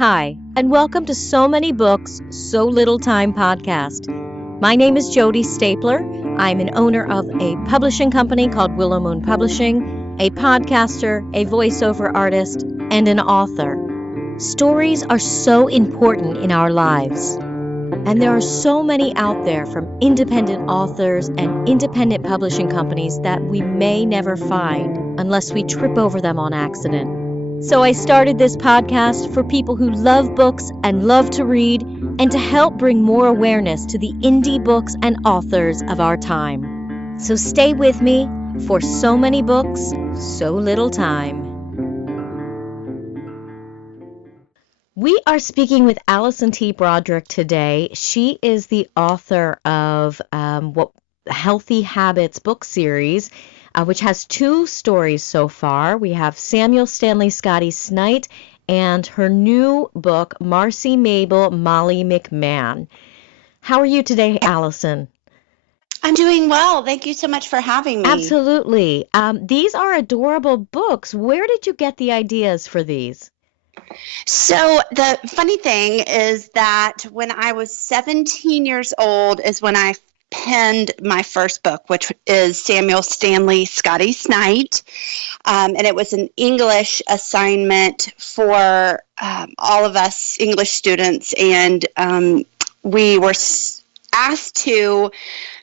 Hi, and welcome to So Many Books, So Little Time podcast. My name is Jody Stapler. I'm an owner of a publishing company called Willow Moon Publishing, a podcaster, a voiceover artist, and an author. Stories are so important in our lives, and there are so many out there from independent authors and independent publishing companies that we may never find unless we trip over them on accident. So I started this podcast for people who love books and love to read, and to help bring more awareness to the indie books and authors of our time. So stay with me for So Many Books, So Little Time. We are speaking with Alison T. Broderick today. She is the author of Healthy Habits book series, which has 2 stories so far. We have Samuel Stanley Scotty Snight and her new book, Marcy Mabel Mollie McMann. How are you today, Alison? I'm doing well. Thank you so much for having me. Absolutely. These are adorable books. Where did you get the ideas for these? So the funny thing is that when I was 17 years old is when I penned my first book, which is Samuel Stanley Scotty Snight. And it was an English assignment for all of us English students. And we were asked to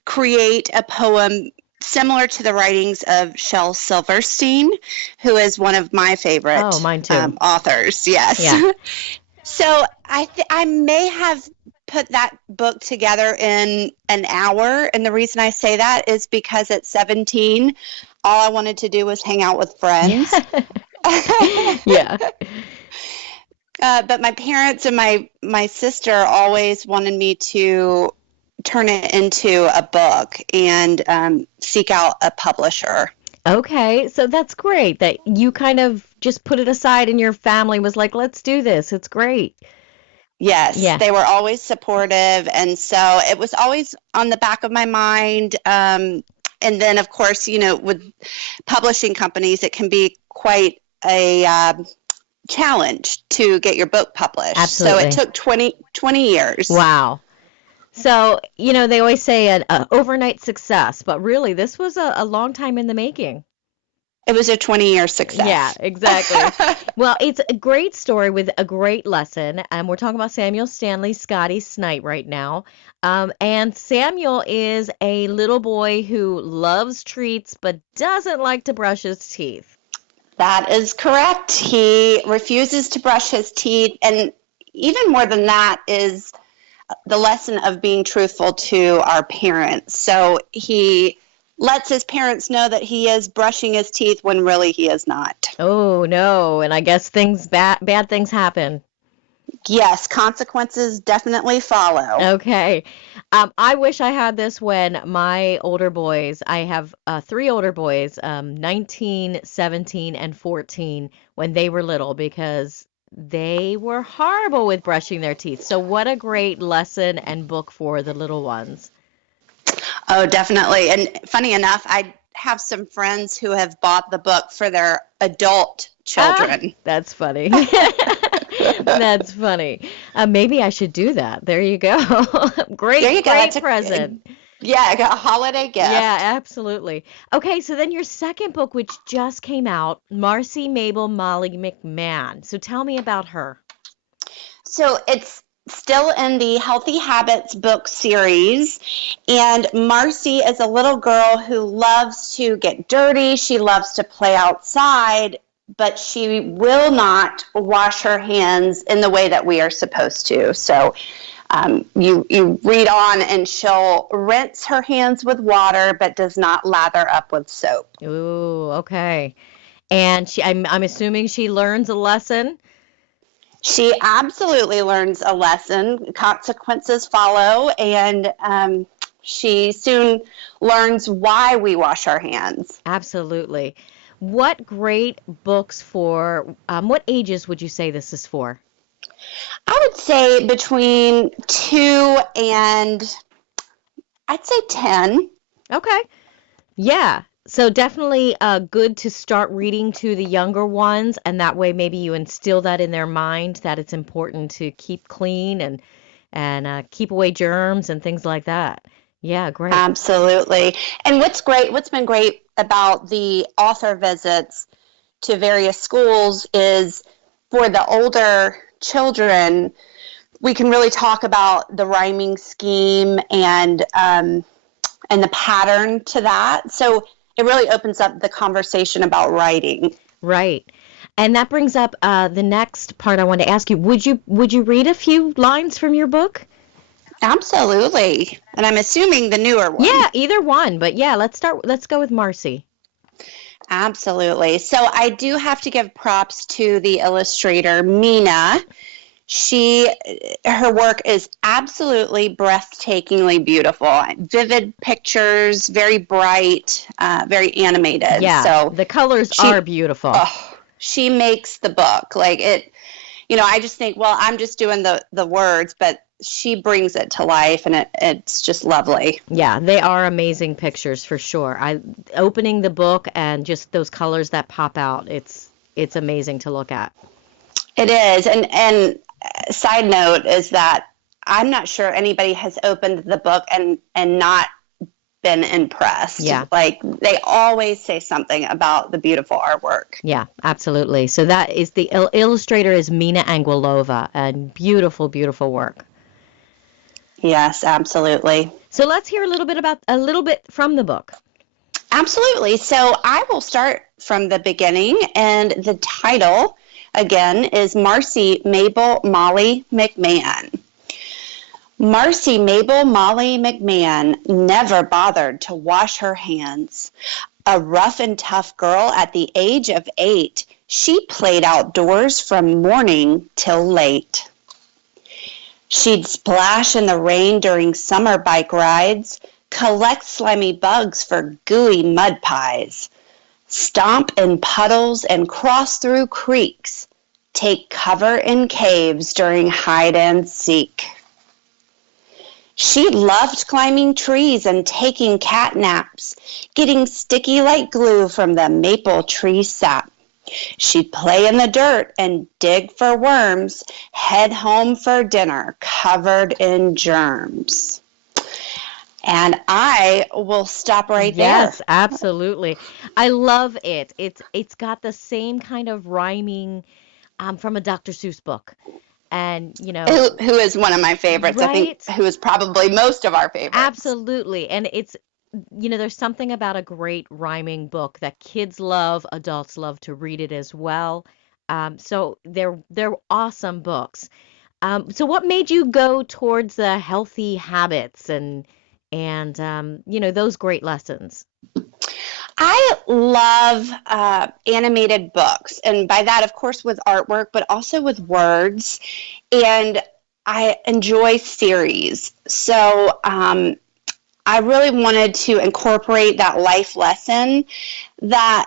create a poem similar to the writings of Shel Silverstein, who is one of my favorite mine too. Authors. Yes. Yeah. So I may have put that book together in an hour. And the reason I say that is because at 17, all I wanted to do was hang out with friends. Yeah. But my parents and my sister always wanted me to turn it into a book and seek out a publisher. Okay, so that's great that you kind of just put it aside and your family was like, let's do this. It's great. Yes, Yeah. They were always supportive. And so it was always on the back of my mind. And then, of course, with publishing companies, it can be quite a challenge to get your book published. Absolutely. So it took 20 years. Wow. So, they always say an overnight success, but really this was a long time in the making. It was a 20-year success. Yeah, exactly. Well, it's a great story with a great lesson. We're talking about Samuel Stanley Scotty Snight right now. And Samuel is a little boy who loves treats but doesn't like to brush his teeth. That is correct. He refuses to brush his teeth. And even more than that is the lesson of being truthful to our parents. So he lets his parents know that he is brushing his teeth when really he is not. Oh, no. And I guess bad things happen. Yes, consequences definitely follow. Okay. I wish I had this when my older boys, I have 3 older boys, 19, 17, and 14, when they were little, because they were horrible with brushing their teeth. So what a great lesson and book for the little ones. Oh, definitely. And funny enough, I have some friends who have bought the book for their adult children. That's funny. That's funny. Maybe I should do that. There you go. Great present. Yeah, a holiday gift. Yeah, absolutely. Okay, so then your second book, which just came out, Marcy Mabel Mollie McMann. So tell me about her. So it's still in the Healthy Habits book series, and Marcy is a little girl who loves to get dirty. She loves to play outside, but she will not wash her hands in the way that we are supposed to. So you read on, and she'll rinse her hands with water, but does not lather up with soap. Ooh, okay. And I'm assuming she learns a lesson. She absolutely learns a lesson. Consequences follow, and she soon learns why we wash our hands. Absolutely. What great books for, what ages would you say this is for? I would say between 2 and, I'd say 10. Okay. Yeah. So definitely good to start reading to the younger ones, and that way maybe you instill that in their mind that it's important to keep clean and keep away germs and things like that. Yeah, great. Absolutely. And what's been great about the author visits to various schools is for the older children, we can really talk about the rhyming scheme and the pattern to that. So it really opens up the conversation about writing. Right. And that brings up the next part I want to ask you. Would you read a few lines from your book? Absolutely. And I'm assuming the newer one. Yeah, either one. But yeah, let's go with Marcy. Absolutely. So I do have to give props to the illustrator, Mina. Her work is absolutely breathtakingly beautiful. Vivid pictures, very bright, very animated. Yeah, so the colors are beautiful. She makes the book. Like it, I just think, well, I'm just doing the words, but she brings it to life, and it's just lovely. Yeah, they are amazing pictures for sure. Opening the book and just those colors that pop out, it's amazing to look at. It is. And side note is that I'm not sure anybody has opened the book and not been impressed. Yeah. Like they always say something about the beautiful artwork. Yeah, absolutely. So that is the illustrator is Mina Anguilova, and beautiful, beautiful work. Yes, absolutely. So let's hear a little bit from the book. Absolutely. So I will start from the beginning, and the title again is Marcy Mabel Mollie McMann. Marcy Mabel Mollie McMann never bothered to wash her hands. A rough and tough girl at the age of 8, she played outdoors from morning till late. She'd splash in the rain during summer bike rides, collect slimy bugs for gooey mud pies, stomp in puddles and cross through creeks, take cover in caves during hide and seek. She loved climbing trees and taking cat naps, getting sticky like glue from the maple tree sap. She'd play in the dirt and dig for worms, head home for dinner covered in germs. And I will stop right there. Yes, absolutely. I love it. It's got the same kind of rhyming from a Dr. Seuss book. And, who is one of my favorites, right? I think who is probably most of our favorites. Absolutely. And it's, there's something about a great rhyming book that kids love, adults love to read it as well. So they're awesome books. So what made you go towards the healthy habits and those great lessons? I love animated books, and by that, of course, with artwork, but also with words, and I enjoy series. So I really wanted to incorporate that life lesson that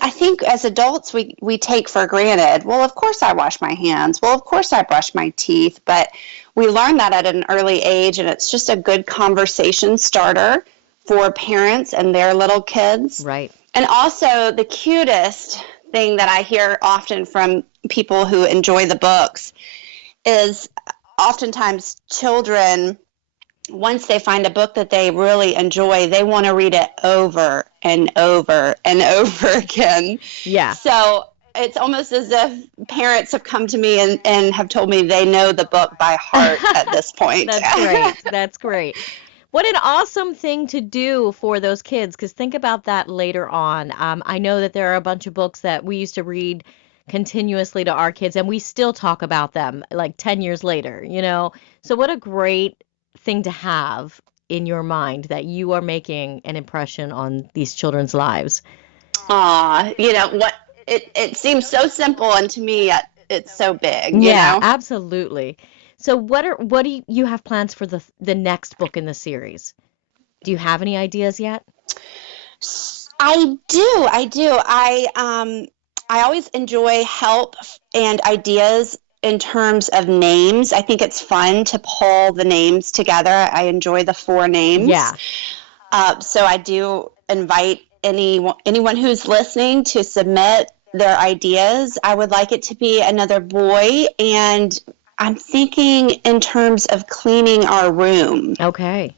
I think as adults we take for granted. Well, of course I wash my hands. Well, of course I brush my teeth, but we learn that at an early age, and it's just a good conversation starter for parents and their little kids. Right. And also the cutest thing that I hear often from people who enjoy the books is oftentimes children, once they find a book that they really enjoy, they want to read it over and over and over again. Yeah. So it's almost as if parents have come to me and have told me they know the book by heart at this point. That's great. That's great. What an awesome thing to do for those kids, because think about that later on. I know that there are a bunch of books that we used to read continuously to our kids, and we still talk about them like 10 years later, So what a great thing to have in your mind that you are making an impression on these children's lives. What it seems so simple, and to me it's so big. Yeah, absolutely. So what do you have plans for the next book in the series? Do you have any ideas yet? I do. I always enjoy help and ideas in terms of names. I think it's fun to pull the names together. I enjoy the 4 names. Yeah. So I do invite anyone who's listening to submit their ideas. I would like it to be another boy, and I'm thinking in terms of cleaning our room. Okay.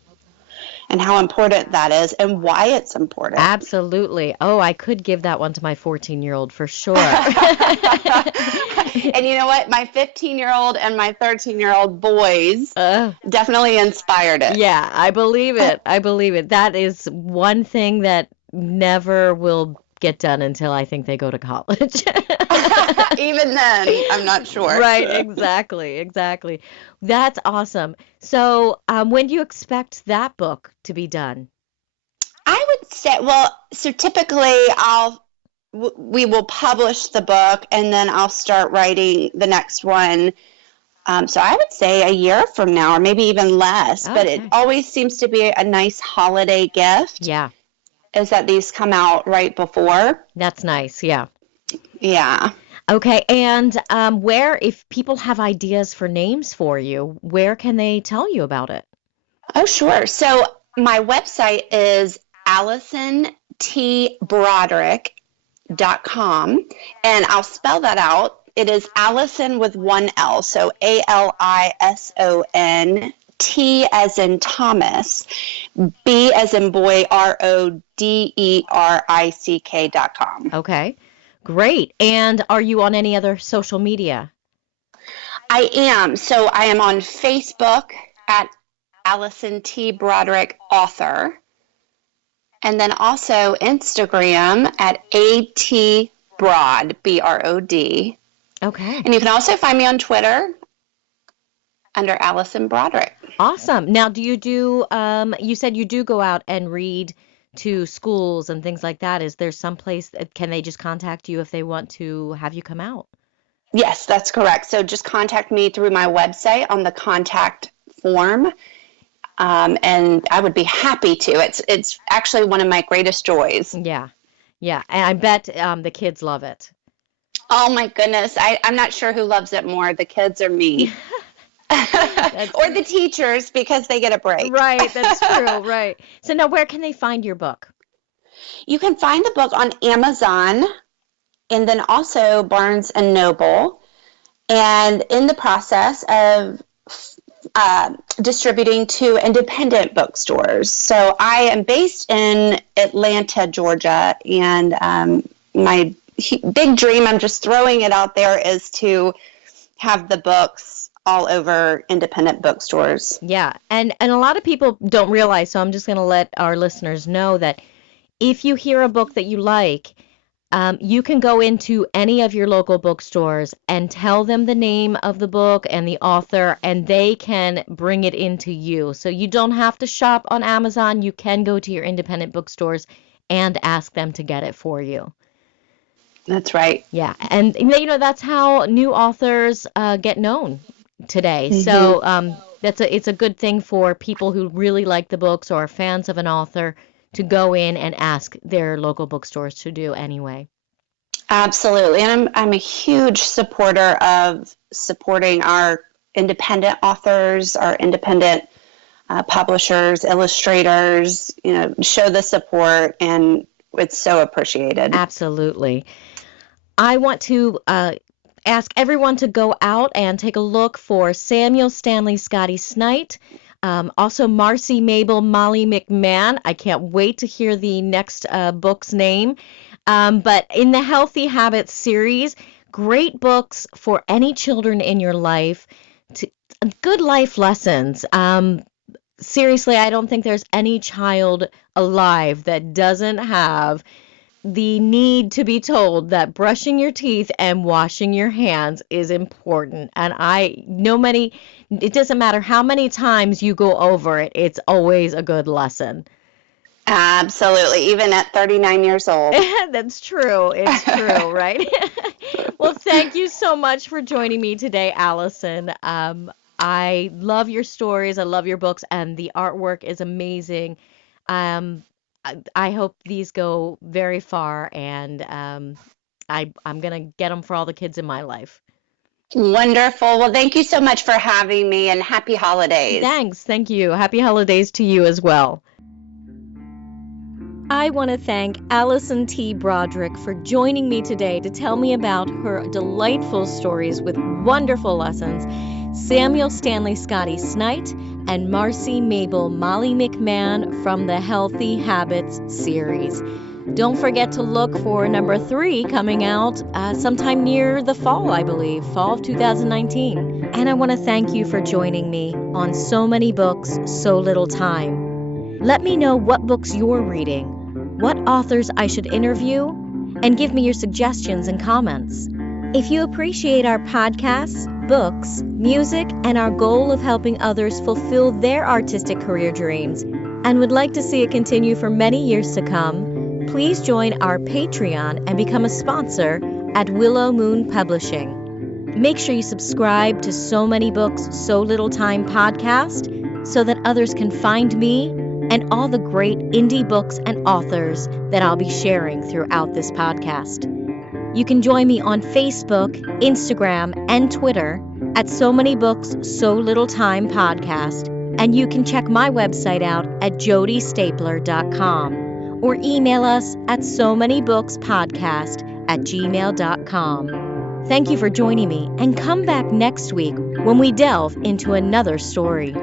And how important that is and why it's important. Absolutely. Oh, I could give that one to my 14-year-old for sure. And you know what? My 15-year-old and my 13-year-old boys definitely inspired it. Yeah, I believe it. I believe it. That is one thing that never will get done until I think they go to college. Even then, I'm not sure. Right, exactly. That's awesome. So, when do you expect that book to be done? I would say, so typically we will publish the book and then I'll start writing the next one. So I would say a year from now, or maybe even less, but it always seems to be a nice holiday gift. Yeah. Is that these come out right before. That's nice, yeah. Yeah. Okay, and where, if people have ideas for names for you, where can they tell you about it? Oh, sure. So my website is AlisonTBroderick.com, and I'll spell that out. It is Alison with one L, so Alison, T as in Thomas, B as in boy, Roderick.com. Okay, great. And are you on any other social media? I am. So I am on Facebook at Alison T. Broderick Author, and then also Instagram at AT Brod, BROD. Okay. And you can also find me on Twitter under Alison Broderick. Awesome. Now, do you do, you said you do go out and read to schools and things like that. Is there some place can they just contact you if they want to have you come out? Yes, that's correct. So just contact me through my website on the contact form. And I would be happy to. It's actually one of my greatest joys. Yeah. And I bet the kids love it. Oh my goodness. I'm not sure who loves it more, the kids or me. Or the teachers, because they get a break. Right, that's true, right. So now where can they find your book? You can find the book on Amazon and then also Barnes and Noble, and in the process of distributing to independent bookstores. So I am based in Atlanta, Georgia, and my big dream, I'm just throwing it out there, is to have the books all over independent bookstores. Yeah, and a lot of people don't realize, so I'm just going to let our listeners know that if you hear a book that you like, you can go into any of your local bookstores and tell them the name of the book and the author, and they can bring it into you. So you don't have to shop on Amazon. You can go to your independent bookstores and ask them to get it for you. That's right. Yeah, and that's how new authors get known today. Mm-hmm. So it's a good thing for people who really like the books or are fans of an author to go in and ask their local bookstores to do anyway. Absolutely. And I'm a huge supporter of supporting our independent authors, our independent publishers, illustrators, show the support, and it's so appreciated. Absolutely. I want to ask everyone to go out and take a look for Samuel Stanley Scotty Snight. Also, Marcy Mabel Mollie McMann. I can't wait to hear the next book's name. But in the Healthy Habits series, great books for any children in your life, good life lessons. Seriously, I don't think there's any child alive that doesn't have the need to be told that brushing your teeth and washing your hands is important. And it doesn't matter how many times you go over it, it's always a good lesson. Absolutely, even at 39 years old. That's true. It's true, right? Well, thank you so much for joining me today, Alison. I love your stories. I love your books, and the artwork is amazing. I hope these go very far, and I'm going to get them for all the kids in my life. Wonderful. Well, thank you so much for having me, and happy holidays. Thanks. Thank you. Happy holidays to you as well. I I want to thank Alison T. Broderick for joining me today to tell me about her delightful stories with wonderful lessons, Samuel Stanley Scotty Snight and Marcy Mabel Mollie McMann from the Healthy Habits series. Don't forget to look for number 3 coming out sometime near the fall, I believe, fall of 2019. And I want to thank you for joining me on So Many Books, So Little Time. Let me know what books you're reading, what authors I should interview, and give me your suggestions and comments. If you appreciate our podcasts, books, music, and our goal of helping others fulfill their artistic career dreams, and would like to see it continue for many years to come, please join our Patreon and become a sponsor at Willow Moon Publishing. Make sure you subscribe to So Many Books, So Little Time podcast so that others can find me and all the great indie books and authors that I'll be sharing throughout this podcast. You can join me on Facebook, Instagram, and Twitter at So Many Books, So Little Time podcast, and you can check my website out at jodystapler.com. or email us at somanybookspodcast@gmail.com. Thank you for joining me, and come back next week when we delve into another story.